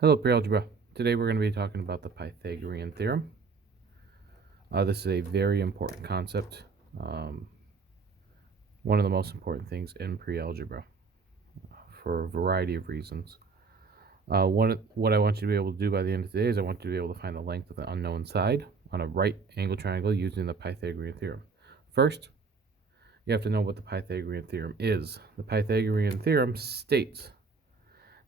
Hello, Pre-Algebra. Today we're going to be talking about the Pythagorean Theorem. This is a very important concept, one of the most important things in Pre-Algebra for a variety of reasons. What I want you to be able to do by the end of today is I want you to be able to find the length of the unknown side on a right angle triangle using the Pythagorean Theorem. First, you have to know what the Pythagorean Theorem is. The Pythagorean Theorem states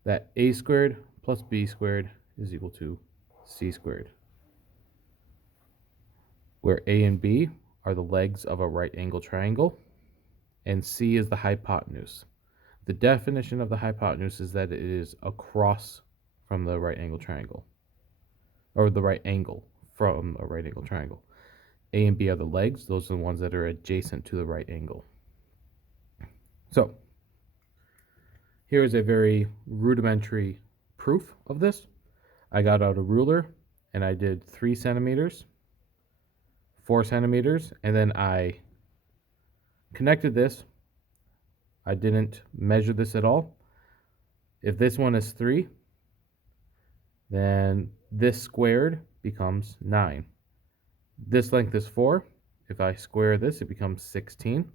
that a squared plus b squared is equal to c squared, where a and b are the legs of a right angle triangle, and c is the hypotenuse. The definition of the hypotenuse is that it is across from the right angle triangle, or the right angle from a right angle triangle. A and b are the legs. Those are the ones that are adjacent to the right angle. So here is a very rudimentary proof of this. I got out a ruler and I did 3 centimeters, 4 centimeters, and then I connected this. I didn't measure this at all. If this one is 3, then this squared becomes 9. This length is 4. If I square this, it becomes 16.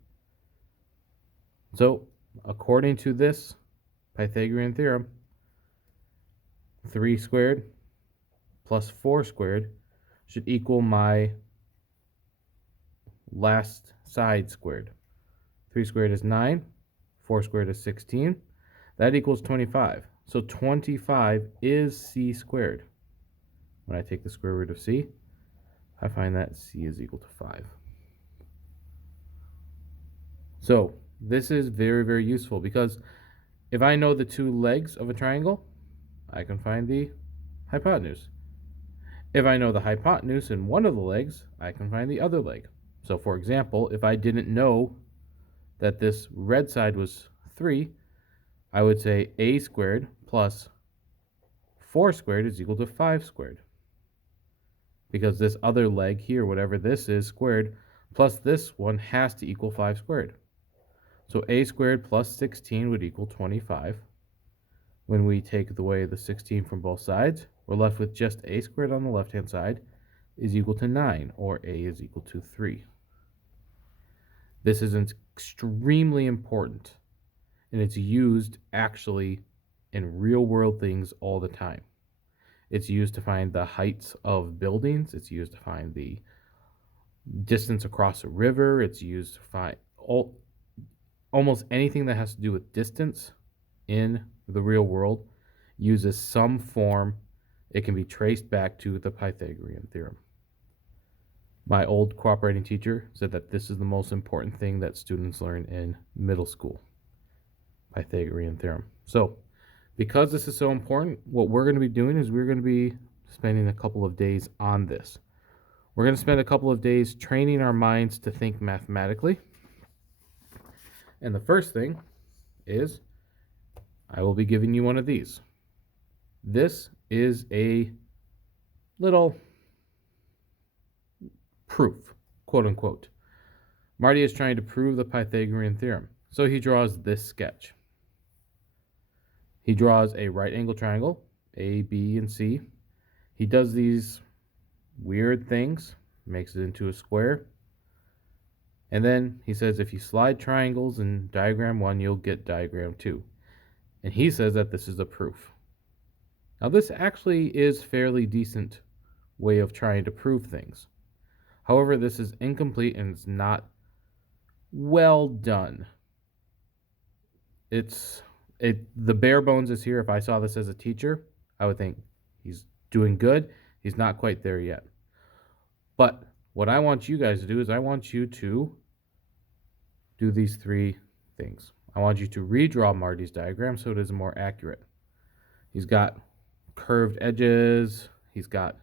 So, according to this Pythagorean theorem, 3 squared plus 4 squared should equal my last side squared. 3 squared is 9. 4 squared is 16. That equals 25. So 25 is c squared. When I take the square root of c, I find that c is equal to 5. So this is very, very useful because if I know the two legs of a triangle, I can find the hypotenuse. If I know the hypotenuse in one of the legs, I can find the other leg. So for example, if I didn't know that this red side was 3, I would say a squared plus 4 squared is equal to 5 squared. Because this other leg here, whatever this is, squared, plus this one has to equal 5 squared. So a squared plus 16 would equal 25. When we take away the 16 from both sides, we're left with just a squared on the left-hand side is equal to 9, or a is equal to 3. This is extremely important, and it's used actually in real-world things all the time. It's used to find the heights of buildings. It's used to find the distance across a river. It's used to find almost anything that has to do with distance in the real world uses some form. It can be traced back to the Pythagorean theorem. My old cooperating teacher said that this is the most important thing that students learn in middle school, Pythagorean theorem. So because this is so important, what we're going to be doing is we're going to be spending a couple of days on this. We're going to spend a couple of days training our minds to think mathematically. And the first thing is I will be giving you one of these. This is a little proof, quote unquote. Marty is trying to prove the Pythagorean theorem. So he draws this sketch. He draws a right angle triangle, A, B, and C. He does these weird things, makes it into a square. And then he says if you slide triangles in diagram 1, you'll get diagram 2. And he says that this is a proof. Now this actually is fairly decent way of trying to prove things. However, this is incomplete and it's not well done. The bare bones is here. If I saw this as a teacher, I would think he's doing good. He's not quite there yet. But what I want you guys to do is I want you to do these 3 things. I want you to redraw Marty's diagram so it is more accurate. He's got curved edges. He's got,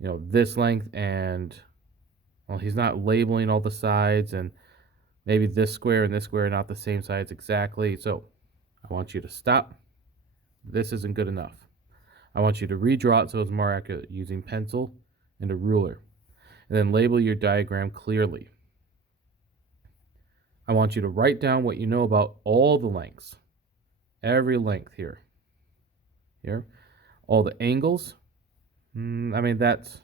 this length, and he's not labeling all the sides, and maybe this square and this square are not the same sides exactly. So I want you to stop. This isn't good enough. I want you to redraw it so it's more accurate using pencil and a ruler. And then label your diagram clearly. I want you to write down what you know about all the lengths. Every length here. All the angles, I mean, that's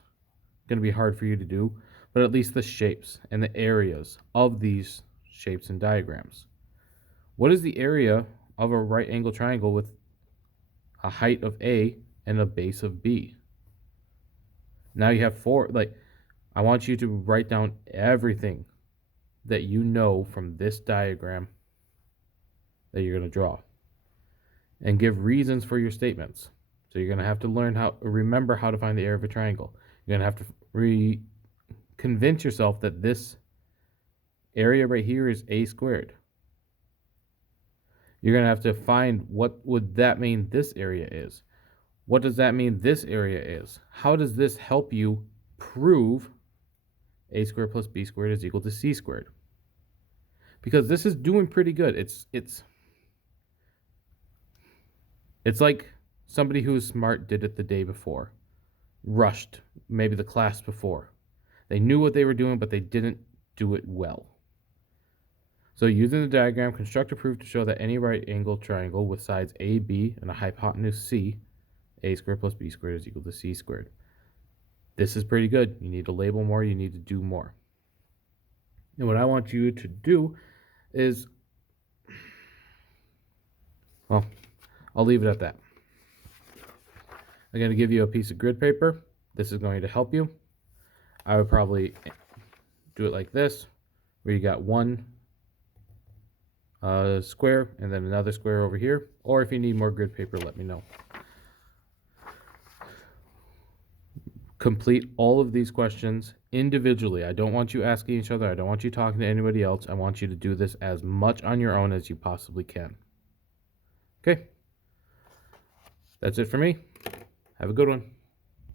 going to be hard for you to do, but at least the shapes and the areas of these shapes and diagrams. What is the area of a right angle triangle with a height of A and a base of B? Now you have four. Like, I want you to write down everything that you know from this diagram that you're going to draw and give reasons for your statements. So you're going to have to remember how to find the area of a triangle. You're going to have to convince yourself that this area right here is A squared. You're going to have to find what would that mean this area is. What does that mean this area is? How does this help you prove A squared plus B squared is equal to C squared? Because this is doing pretty good. It's like somebody who's smart did it the day before, rushed maybe the class before. They knew what they were doing, but they didn't do it well. So using the diagram, construct a proof to show that any right angle triangle with sides A, B, and a hypotenuse C, A squared plus B squared is equal to C squared. This is pretty good. You need to label more. You need to do more. And what I want you to do is, well, I'll leave it at that. I'm going to give you a piece of grid paper. This is going to help you. I would probably do it like this, where you got one square and then another square over here. Or if you need more grid paper, let me know. Complete all of these questions individually. I don't want you asking each other. I don't want you talking to anybody else. I want you to do this as much on your own as you possibly can. Okay? That's it for me. Have a good one.